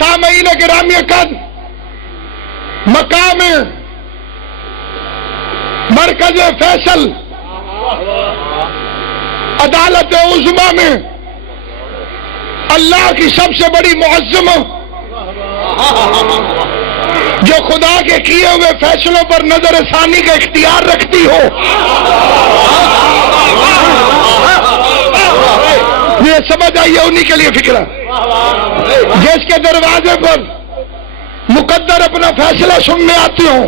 سامعین گرامی قدر، مقام مرکز فیصل عدالت عظمیٰ میں اللہ کی سب سے بڑی معظم جو خدا کے کیے ہوئے فیصلوں پر نظر ثانی کا اختیار رکھتی ہو، یہ سمجھ آئیے انہی کے لیے فکر ہے، جس کے دروازے پر مقدر اپنا فیصلہ سننے آتی ہوں،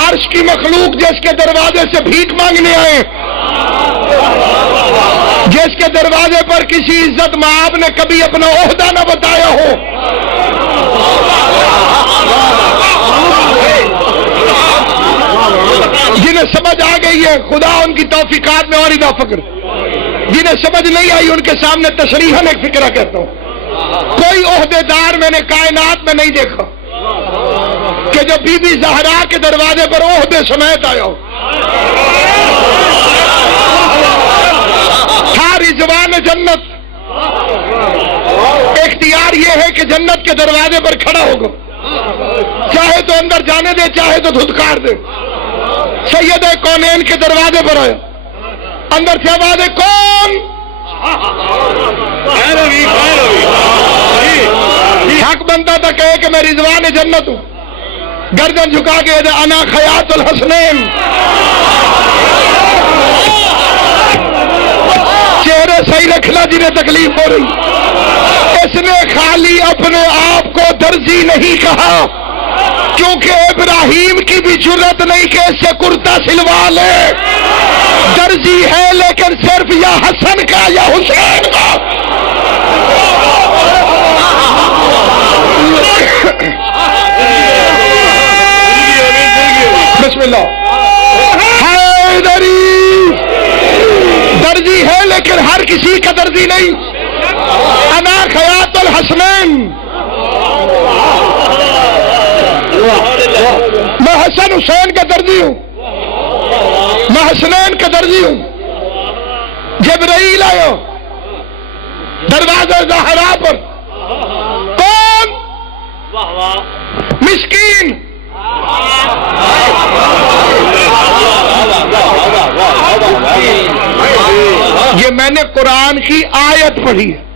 عرش کی مخلوق جس کے دروازے سے بھیک مانگنے آئے، جس کے دروازے پر کسی عزت مآب نے کبھی اپنا عہدہ نہ بتایا ہو، جنہیں سمجھ آ گئی ہے خدا ان کی توفیقات میں اور اضافہ کرے، جنہیں سمجھ نہیں آئی ان کے سامنے تشریحاً ایک فکرہ کہتا ہوں، کوئی عہدے دار میں نے کائنات میں نہیں دیکھا کہ جو بی بی زہرا کے دروازے پر عہدے سمیت آیا ہو۔ ہر رضوان جنت اختیار یہ ہے کہ جنت کے دروازے پر کھڑا ہوگا، چاہے تو اندر جانے دے چاہے تو دھتکار دے۔ سید کونین کے دروازے پر آیا، اندر سے آواز ہے کون؟ حق بنتا تھا کہے کہ میں رضوان جنت ہوں، گردن جھکا کے انا خیات الحسنین، چہرے صحیح رکھنا جنہیں تکلیف ہو رہی۔ اس نے خالی اپنے آپ کو درزی نہیں کہا، کیونکہ ابراہیم کی بھی جرت نہیں کہ اس سے کرتا سلوا لے، درزی ہے لیکن صرف یا حسن کا یا حسین کا۔ بسم اللہ، حیدری درزی ہے لیکن ہر کسی کا درزی نہیں، انا خیات الحسنین، میں حسن حسین کا درزی ہوں، میں حسنین کا درزی ہوں۔ جبرائیل آیا دروازہ زہرا پر، کون؟ مسکین، یہ میں نے قرآن کی آیت پڑھی ہے،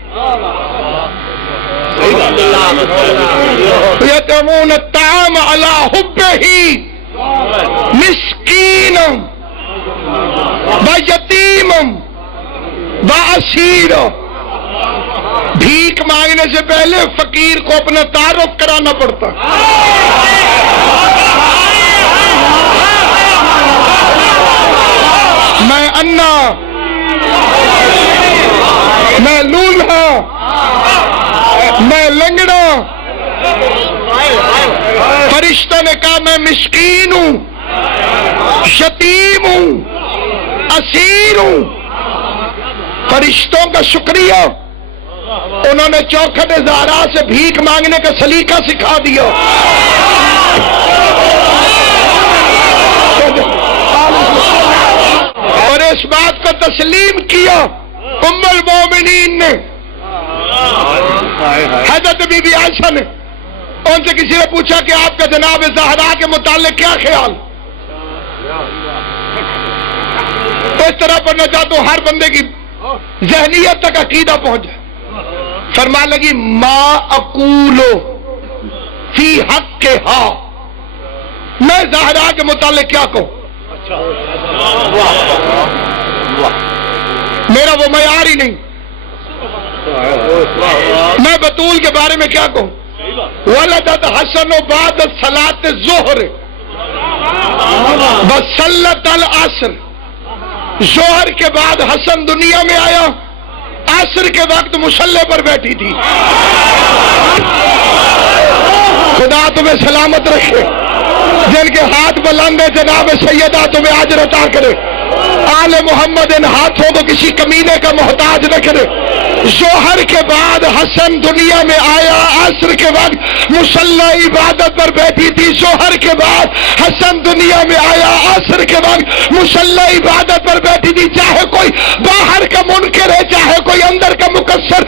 یطعمون الطعام علی حبہ مسکینا ویتیما واسیرا۔ بھیک مانگنے سے پہلے فقیر کو اپنا تعارف کرانا پڑتا، میں انا، میں لولہا، میں لنگڑا۔ فرشتہ نے کہا میں مسکین ہوں، یتیم ہوں، اسیر ہوں۔ فرشتوں کا شکریہ، انہوں نے چوکھٹ زہرا سے بھیک مانگنے کا سلیقہ سکھا دیا۔ اور اس بات کو تسلیم کیا ام المومنین نے، حضرت بی بی عائشہ نے۔ ان سے کسی نے پوچھا کہ آپ کا جناب زہرا کے متعلق کیا خیال؟ اس طرح پر نہ چاہتا ہوں ہر بندے کی ذہنیت تک عقیدہ پہنچ جائے۔ فرما لگی ما اقولو فی حقہا، میں زہرا کے متعلق کیا کہوں؟ میرا وہ معیار ہی نہیں، میں بطول کے بارے میں کیا کہوں؟ ولدت حسن بعد صلاۃ الظہر وصلت العصر، ظہر کے بعد حسن دنیا میں آیا، عصر کے وقت مصلی پر بیٹھی تھی۔ خدا تمہیں سلامت رکھے، جن کے ہاتھ بلند ہے جناب سیدہ تمہیں اجر عطا کرے۔ آل محمد ان ہاتھوں کو کسی کمینے کا محتاج نہ کرے۔ ظہر کے بعد حسن دنیا میں آیا، عصر کے وقت مصلی عبادت پر بیٹھی تھی۔ ظہر کے بعد حسن دنیا میں آیا، عصر کے وقت مصلی عبادت پر بیٹھی تھی۔ چاہے کوئی باہر کا منکر ہے، چاہے کوئی اندر کا مقصر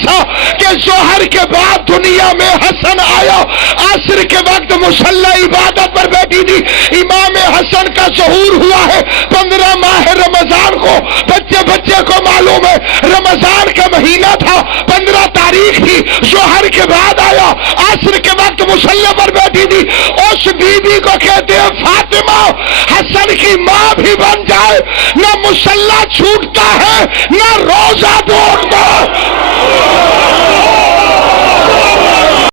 ایسا کہ ظہر کے بعد دنیا میں حسن آیا، عصر کے وقت مصلی عبادت پر بیٹھی تھی، امام حسن کا ظہور ہوا ہے 15 ماہ رمضان کو، بچے کو معلوم ہے رمضان کا مہینہ تھا، 15 تاریخ تھی، ظہر کے بعد آیا، عصر کے وقت مصلی پر بیٹھی تھی، اس بی بی کو کہتے ہیں فاطمہ حسن کی ماں بھی بن جائے، نہ مصلی چھوٹتا ہے نہ روزہ توڑتا۔